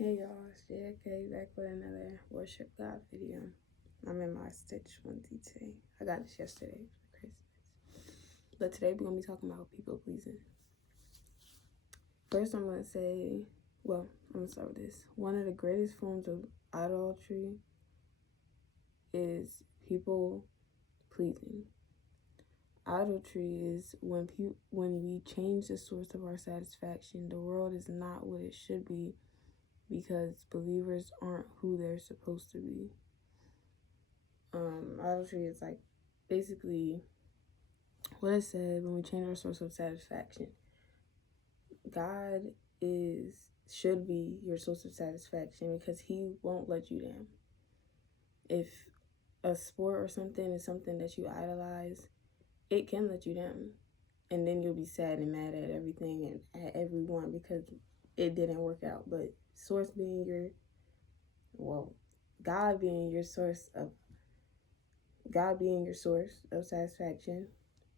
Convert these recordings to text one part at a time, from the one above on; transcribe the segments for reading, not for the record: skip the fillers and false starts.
Hey y'all, it's JK back with another Worship God video. I'm in my Stitch onesie today. I got this yesterday for Christmas. But today we're going to be talking about people pleasing. First I'm going to start with this. One of the greatest forms of idolatry is people pleasing. Idolatry is when we change the source of our satisfaction. The world is not what it should be, because believers aren't who they're supposed to be. Idolatry is like basically what it said when we change our source of satisfaction. God should be your source of satisfaction because he won't let you down. If a sport or something is something that you idolize, it can let you down. And then you'll be sad and mad at everything and at everyone because it didn't work out. But God being your source of satisfaction,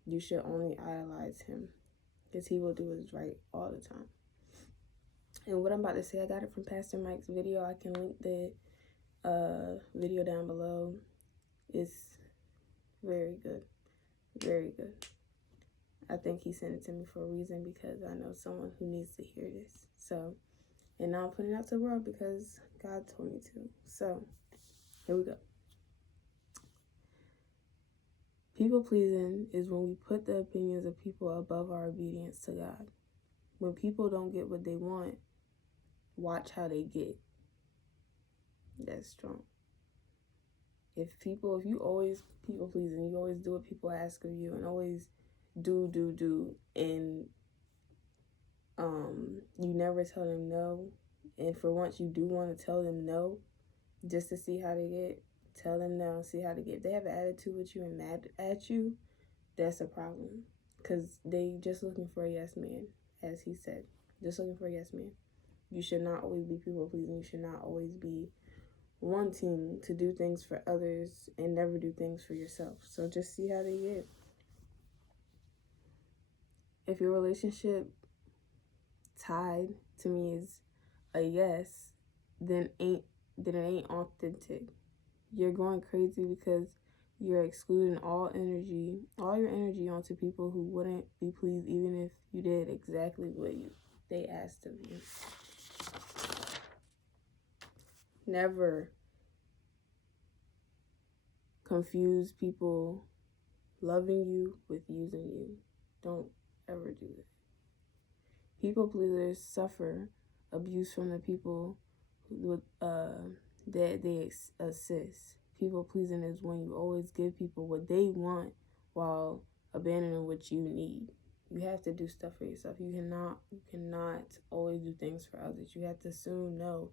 you should only idolize him because he will do what is right all the time. And what I'm about to say, I got it from Pastor Mike's video. I can link the video down below. It's very good. Very good. I think he sent it to me for a reason because I know someone who needs to hear this. And now I'm putting it out to the world because God told me to. So, here we go. People pleasing is when we put the opinions of people above our obedience to God. When people don't get what they want, watch how they get. That's strong. If you always people pleasing, you always do what people ask of you and always do, and you never tell them no, and for once you do want to tell them no, just to see how they get, tell them no, see how they get. If they have an attitude with you and mad at you, that's a problem, because they just looking for a yes man, as he said, just looking for a yes man. You should not always be people pleasing. You should not always be wanting to do things for others and never do things for yourself. So just see how they get. If your relationship tied to me is a yes, then it ain't authentic. You're going crazy because you're excluding all your energy onto people who wouldn't be pleased even if you did exactly what they asked of you. Never confuse people loving you with using you. Don't ever do that. People pleasers suffer abuse from the people that they assist. People pleasing is when you always give people what they want while abandoning what you need. You have to do stuff for yourself. You cannot always do things for others. You have to soon know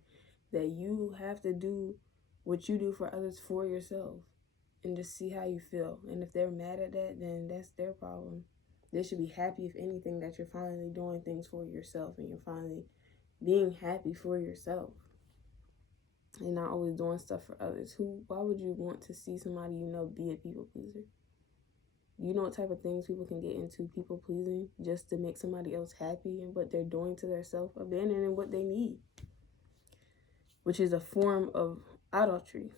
that you have to do what you do for others for yourself, and just see how you feel. And if they're mad at that, then that's their problem. They should be happy, if anything, that you're finally doing things for yourself and you're finally being happy for yourself and not always doing stuff for others. Why would you want to see somebody be a people pleaser? You know what type of things people can get into people pleasing just to make somebody else happy, and what they're doing to themselves, abandoning what they need, which is a form of idolatry,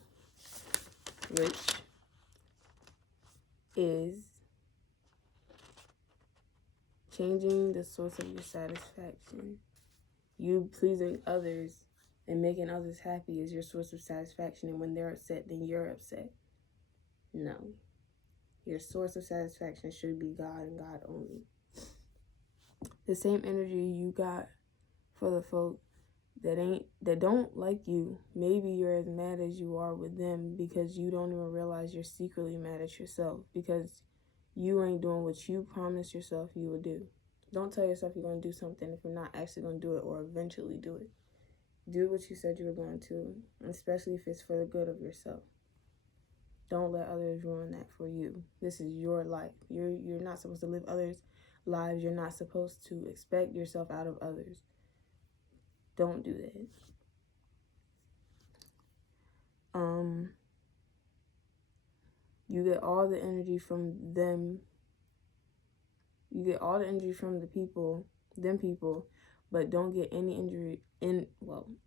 which is changing the source of your satisfaction. You pleasing others and making others happy is your source of satisfaction, and when they're upset, then you're upset. No. Your source of satisfaction should be God and God only. The same energy you got for the folk that don't like you, maybe you're as mad as you are with them because you don't even realize you're secretly mad at yourself because you ain't doing what you promised yourself you would do. Don't tell yourself you're going to do something if you're not actually going to do it or eventually do it. Do what you said you were going to, especially if it's for the good of yourself. Don't let others ruin that for you. This is your life. You're not supposed to live others' lives. You're not supposed to expect yourself out of others. Don't do that. You get all the energy from them. You get all the energy from them people, but don't get any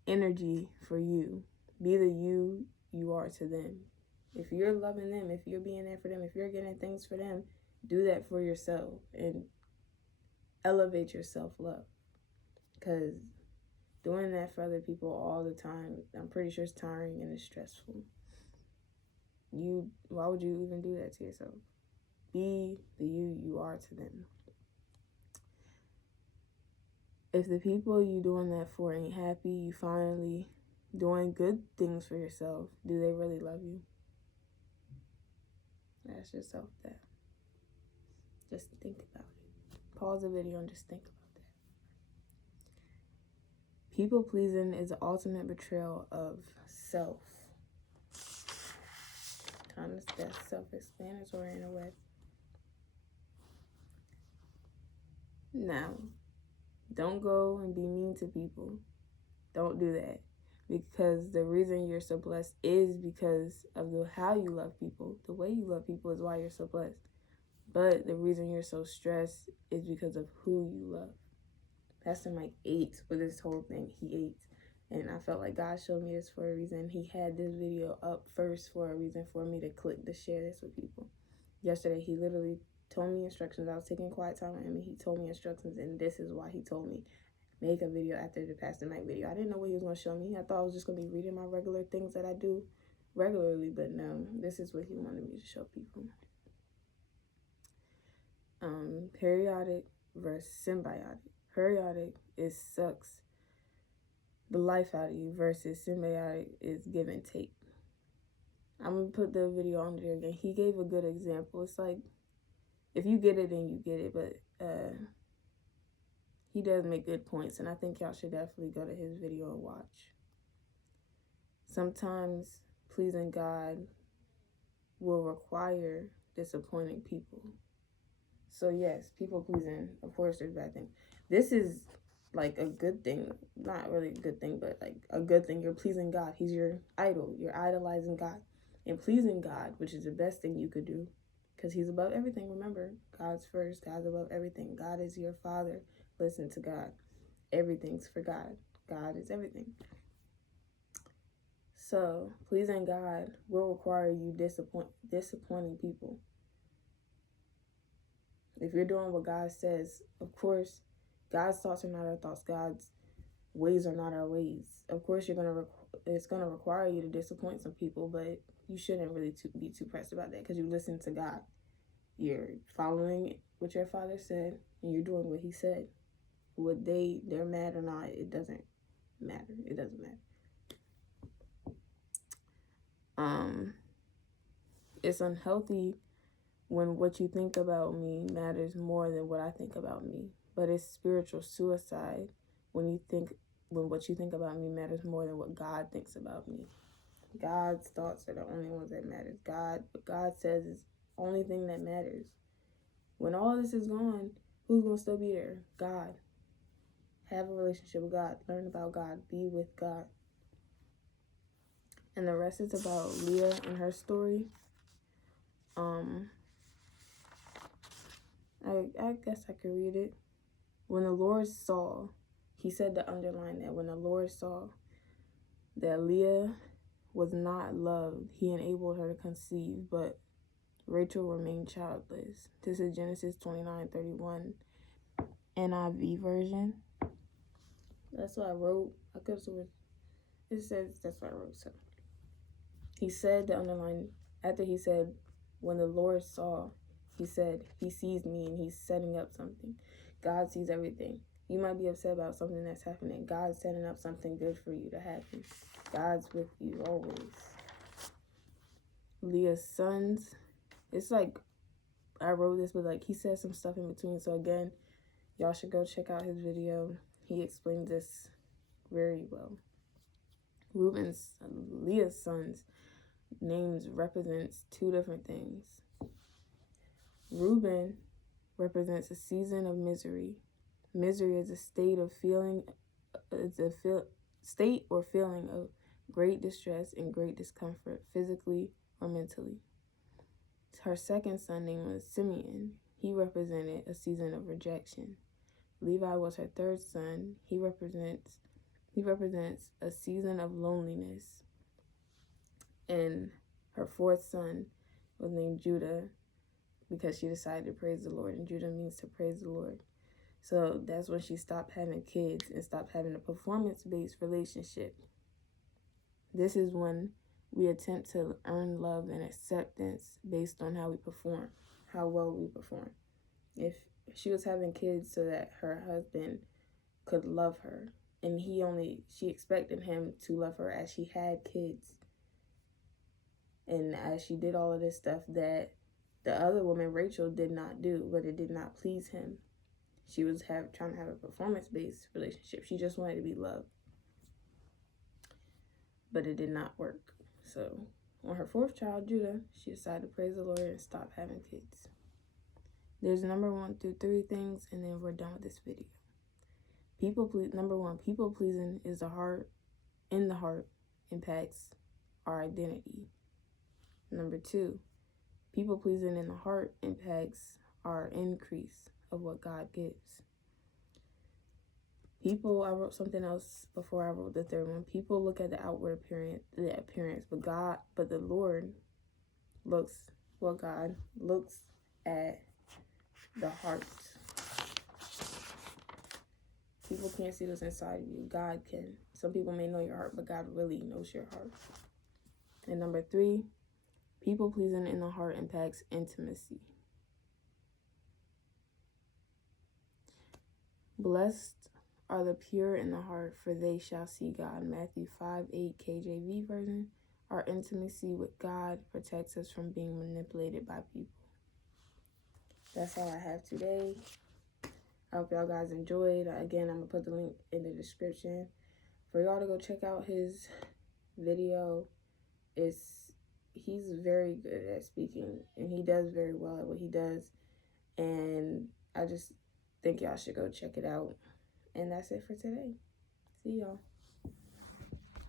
energy for you. Be the you are to them. If you're loving them, if you're being there for them, if you're getting things for them, do that for yourself and elevate your self-love. Because doing that for other people all the time, I'm pretty sure it's tiring and it's stressful. Why would you even do that to yourself? Be the you are to them. If the people you doing that for ain't happy, you finally doing good things for yourself, do they really love you? Ask yourself that. Just think about it. Pause the video and just think about that. People pleasing is the ultimate betrayal of self. Kind of that's self-explanatory in a way. Now, don't go and be mean to people. Don't do that. Because the reason you're so blessed is because of how you love people. The way you love people is why you're so blessed. But the reason you're so stressed is because of who you love. Pastor Mike ate with this whole thing. He ate. And I felt like God showed me this for a reason. He had this video up first for a reason for me to click to share this with people. Yesterday, he literally told me instructions. I was taking quiet time with him, and he told me instructions, and this is why he told me, make a video after the Pastor Mike video. I didn't know what he was going to show me. I thought I was just going to be reading my regular things that I do regularly, but no, this is what he wanted me to show people. Periodic versus symbiotic. Periodic is sucks the life out of you versus symbiotic is give and take. I'm going to put the video on there again. He gave a good example. It's like, if you get it, then you get it, but he does make good points, and I think y'all should definitely go to his video and watch. Sometimes pleasing God will require disappointing people. So yes, people pleasing, of course, there's bad things. This is like a good thing. Not really a good thing, but like a good thing. You're pleasing God. He's your idol. You're idolizing God. And pleasing God, which is the best thing you could do, because he's above everything. Remember, God's first. God's above everything. God is your Father. Listen to God. Everything's for God. God is everything. So, pleasing God will require you disappointing people. If you're doing what God says, of course, God's thoughts are not our thoughts. God's ways are not our ways. Of course, it's gonna require you to disappoint some people, but you shouldn't really be too pressed about that because you listen to God. You're following what your Father said, and you're doing what He said. What they're mad or not, it doesn't matter. It doesn't matter. It's unhealthy when what you think about me matters more than what I think about me. But it's spiritual suicide when what you think about me matters more than what God thinks about me. God's thoughts are the only ones that matters. What God says is the only thing that matters. When all this is gone, who's going to still be there? God. Have a relationship with God. Learn about God. Be with God. And the rest is about Leah and her story. I guess I could read it. When the Lord saw, he said to underline that, when the Lord saw that Leah was not loved, he enabled her to conceive, but Rachel remained childless. This is Genesis 29:31 NIV version. That's what I wrote. I could have sworn it says that's what I wrote. So he said to underline, after he said, when the Lord saw, he said, he sees me and he's setting up something. God sees everything. You might be upset about something that's happening. God's setting up something good for you to happen. God's with you always. Leah's sons. It's like, I wrote this, but like he said some stuff in between. So again, y'all should go check out his video. He explains this very well. Leah's sons' names represents two different things. Reuben represents a season of misery. Misery is a state or feeling of great distress and great discomfort, physically or mentally. Her second son name was Simeon. He represented a season of rejection. Levi was her third son. He represents a season of loneliness. And her fourth son was named Judah because she decided to praise the Lord. And Judah means to praise the Lord. So that's when she stopped having kids and stopped having a performance-based relationship. This is when we attempt to earn love and acceptance based on how we perform, how well we perform. If she was having kids so that her husband could love her, and she expected him to love her as she had kids, and as she did all of this stuff that the other woman, Rachel, did not do, but it did not please him. She was trying to have a performance-based relationship. She just wanted to be loved. But it did not work. So on her fourth child, Judah, she decided to praise the Lord and stop having kids. There's number 1 through 3 things, and then we're done with this video. Number 1, people pleasing is the heart impacts our identity. Number 2, people pleasing in the heart impacts our increase of what God gives. I wrote something else before I wrote the third one. People look at the outward appearance, but the Lord looks at the heart. People can't see what's inside of you. God can. Some people may know your heart, but God really knows your heart. And number 3, people pleasing in the heart impacts intimacy. Blessed are the pure in the heart, for they shall see God. Matthew 5:8 KJV version. Our intimacy with God protects us from being manipulated by people. That's all I have today. I hope y'all guys enjoyed. Again, I'm going to put the link in the description for y'all to go check out his video. He's very good at speaking, and he does very well at what he does. And I just think y'all should go check it out. And that's it for today. See y'all.